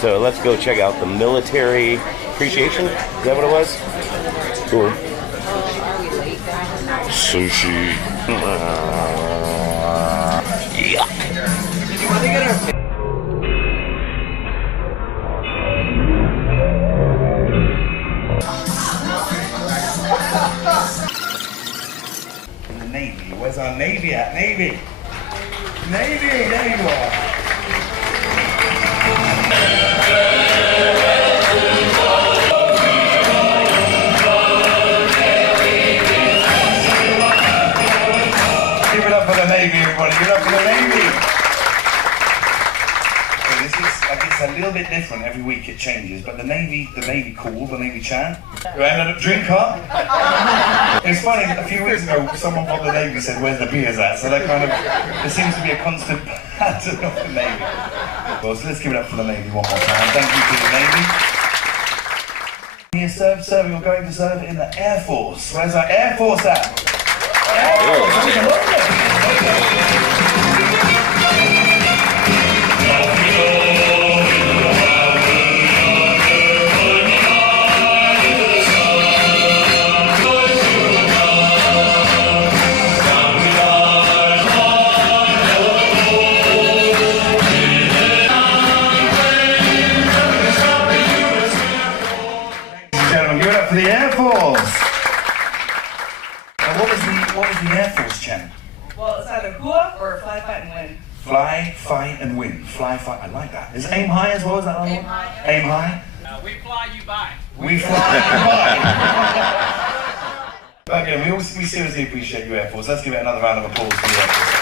So let's go check out the military appreciation. Is that what it was? Cool. Sushi. Yuck. In the Navy. Where's our Navy at? Navy! Navy! There you are! Give it up for the Navy, everybody. Give it up for the Navy. So this is, like, it's a little bit different every week. It changes, but the Navy call, the Navy chant. You ended up drink up. It's funny. A few weeks ago, someone from the Navy said, "Where's the beers at?" So that kind of, there seems to be a constant pattern of the Navy. Well, so let's give it up for the Navy one more time. Thank you to the Navy. You're serving or going to serve in the Air Force. Where's our Air Force at? Air Force. For the Air Force. Now, what was the Air Force chant? Well, it's either hua or fly, fight, and win. Fly, fight, and win. Fly, fight. I like that. Is aim high as well? Is that aim high? Aim high. We fly you by. We fly you by. Okay, we seriously appreciate you, Air Force. Let's give it another round of applause for the Air Force.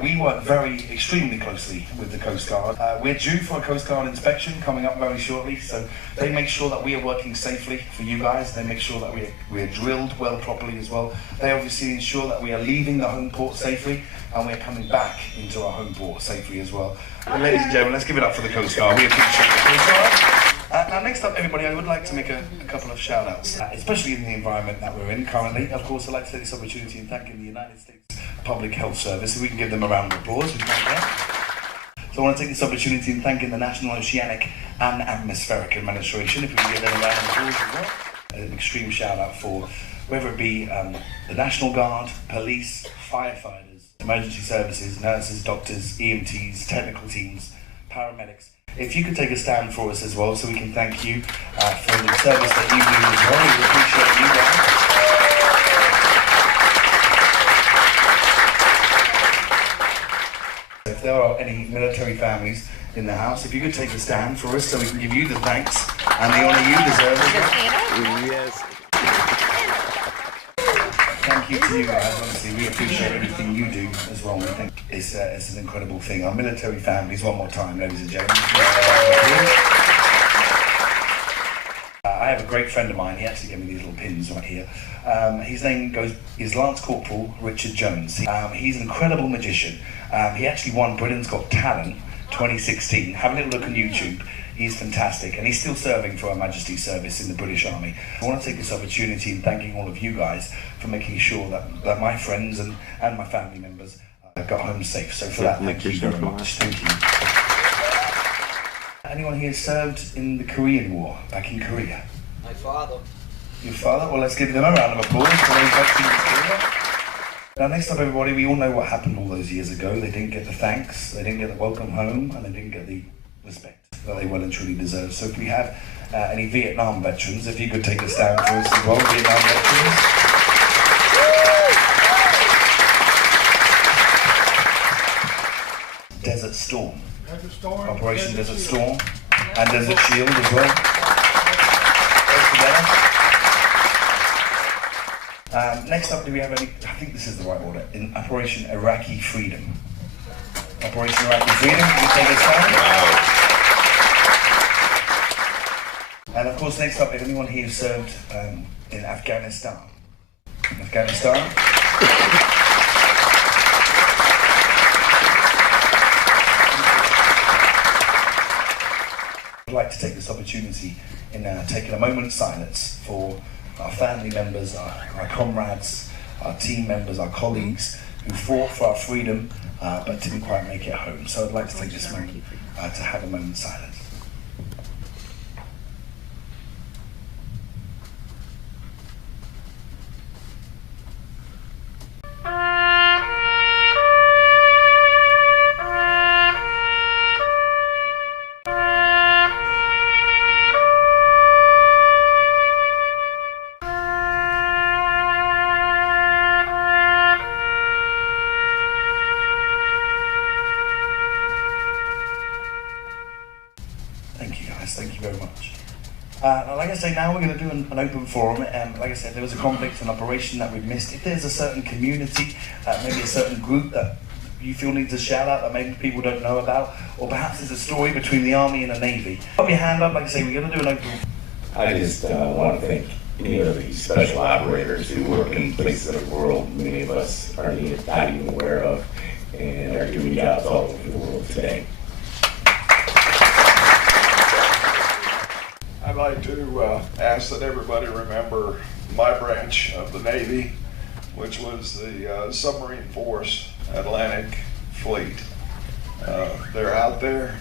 We work extremely closely with the Coast Guard. We're due for a Coast Guard inspection coming up very shortly, so they make sure that we are working safely for you guys. They make sure that we're drilled well properly as well. They obviously ensure that we are leaving the home port safely and we're coming back into our home port safely as well. And ladies and gentlemen, let's give it up for the Coast Guard. We appreciate the Coast Guard. Now, next up, everybody, I would like to make a couple of shout-outs, especially in the environment that we're in currently. Of course, I'd like to take this opportunity in thanking the United States Public Health Service. If we can give them a round of applause. So I want to take this opportunity in thanking the National Oceanic and Atmospheric Administration. If we can give them a round of applause as well. An extreme shout-out for whether it be the National Guard, police, firefighters, emergency services, nurses, doctors, EMTs, technical teams, paramedics. If you could take a stand for us as well, so we can thank you for the service that you do as well. We appreciate you guys. If there are any military families in the house, if you could take a stand for us, so we can give you the thanks and the honour you deserve as well. Yes. Thank you to you guys. Honestly, we appreciate everything you do as well. We think it's an incredible thing. Our military families, one more time, ladies and gentlemen. I have a great friend of mine. He actually gave me these little pins right here. His name is Lance Corporal Richard Jones. He's an incredible magician. He actually won Britain's Got Talent 2016. Have a little look on YouTube. He's fantastic, and he's still serving for Her Majesty's service in the British Army. I want to take this opportunity in thanking all of you guys for making sure that my friends and my family members got home safe. So for that, thank you very much. Thank you. Anyone here served in the Korean War, back in Korea? My father. Your father? Well, let's give them a round of applause for those veterans in Korea. Now, next up, everybody, we all know what happened all those years ago. They didn't get the thanks, they didn't get the welcome home, and they didn't get the respect that they well and truly deserve. So if we have any Vietnam veterans, if you could take a stand for us as well, Vietnam veterans. Desert Storm. Operation Desert Storm. And Desert Shield as well. Both together. Next up, do we have any, I think this is the right order, in Operation Iraqi Freedom. Operation Iraqi Freedom, can you take a stand? Wow. And of course, next up, if anyone here served in Afghanistan. Afghanistan. I'd like to take this opportunity in taking a moment's silence for our family members, our comrades, our team members, our colleagues who fought for our freedom but didn't quite make it home. So I'd like to take this moment to have a moment's silence. Thank you guys, thank you very much. Like I say, now we're going to do an open forum. Like I said, there was a conflict, an operation that we've missed. If there's a certain community, maybe a certain group that you feel needs a shout out that maybe people don't know about, or perhaps there's a story between the Army and the Navy, put your hand up. Like I say, we're going to do an open I just want to thank any of these special operators who work in places of the world many of us are not even aware of and are doing jobs all over the world today. I'd like to ask that everybody remember my branch of the Navy, which was the Submarine Force Atlantic Fleet. They're out there.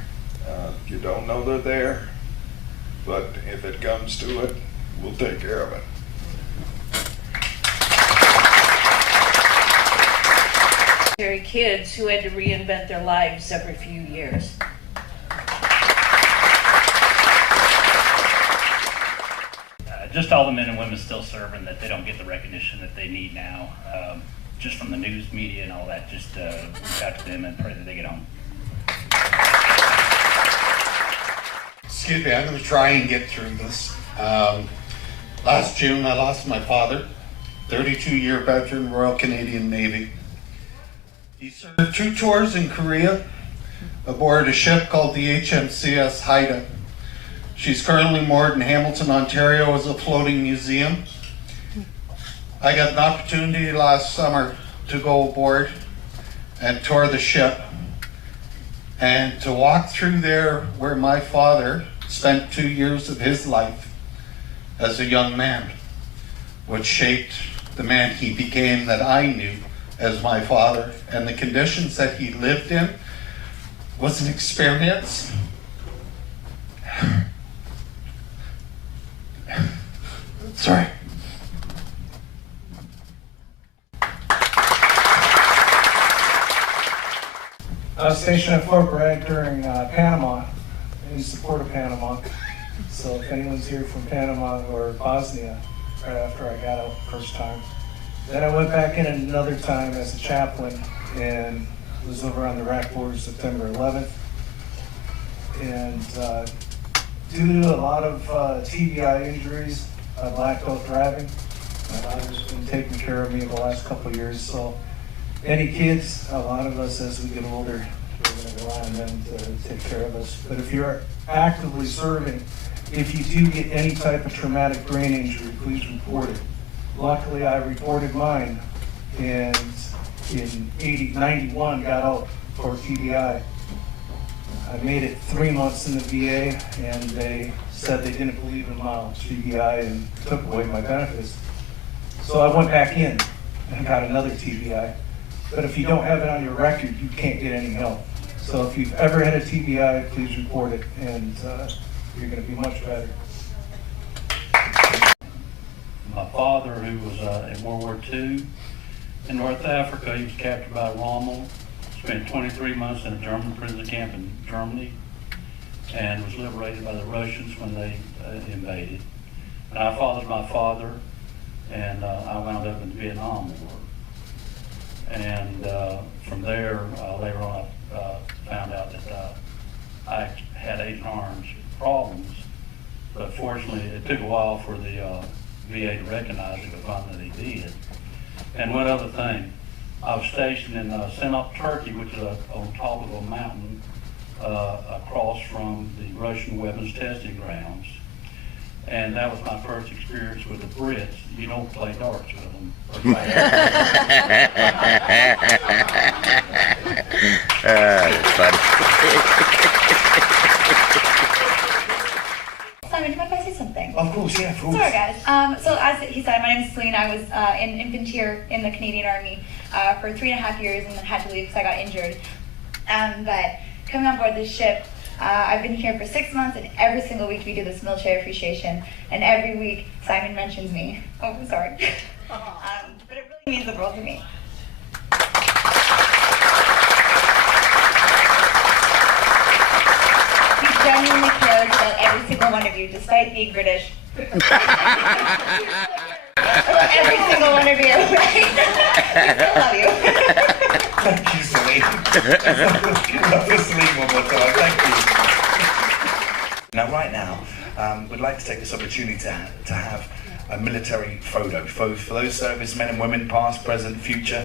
You don't know they're there, but if it comes to it, we'll take care of it. Kids who had to reinvent their lives every few years. Just all the men and women still serving that they don't get the recognition that they need now, just from the news media and all that. Just reach out to them and pray that they get home. Excuse me, I'm going to try and get through this. Last June, I lost my father, 32-year veteran, Royal Canadian Navy. He served 2 tours in Korea aboard a ship called the HMCS Haida. She's currently moored in Hamilton, Ontario as a floating museum. I got an opportunity last summer to go aboard and tour the ship and to walk through there where my father spent 2 years of his life as a young man, which shaped the man he became that I knew as my father, and the conditions that he lived in was an experience sorry. I was stationed at Fort Bragg during Panama, in support of Panama. So if anyone's here from Panama or Bosnia, right after I got out the first time. Then I went back in another time as a chaplain and was over on the Iraq border September 11th. And due to a lot of TBI injuries, I blacked out driving. My daughter's been taking care of me the last couple of years. So any kids, a lot of us as we get older, we're going to rely on them to take care of us. But if you're actively serving, if you do get any type of traumatic brain injury, please report it. Luckily, I reported mine, and in 91 got out for TBI. I made it 3 months in the VA, and they said they didn't believe in my TBI and took away my benefits. So I went back in and got another TBI. But if you don't have it on your record, you can't get any help. So if you've ever had a TBI, please report it, and you're going to be much better. My father, who was in World War II in North Africa, he was captured by Rommel, spent 23 months in a German prison camp in Germany, and was liberated by the Russians when they invaded. And I followed my father, and I wound up in the Vietnam War. And from there, later on, I found out that I had Agent Orange problems, but fortunately, it took a while for the VA to recognize it, but finally they did. And one other thing, I was stationed in Sinop, Turkey, which is on top of a mountain across from the Russian weapons testing grounds. And that was my first experience with the Brits. You don't play darts with them. That's funny. Simon, do you mind if I say something? Of course, yeah, of course. Sorry, guys. So as he said, my name is Celine. I was in infantry in the Canadian Army for 3.5 years and then had to leave because I got injured. But coming on board this ship, I've been here for 6 months, and every single week we do this military appreciation, and every week Simon mentions me. Oh, I'm sorry. But it really means the world to me. He genuinely cares about every single one of you, despite being British. Every single one of you, right? I love you. Thank you, Celine. Love you, Celine, one more time. Thank you. Now, right now, we'd like to take this opportunity to have a military photo for those servicemen and women, past, present, future.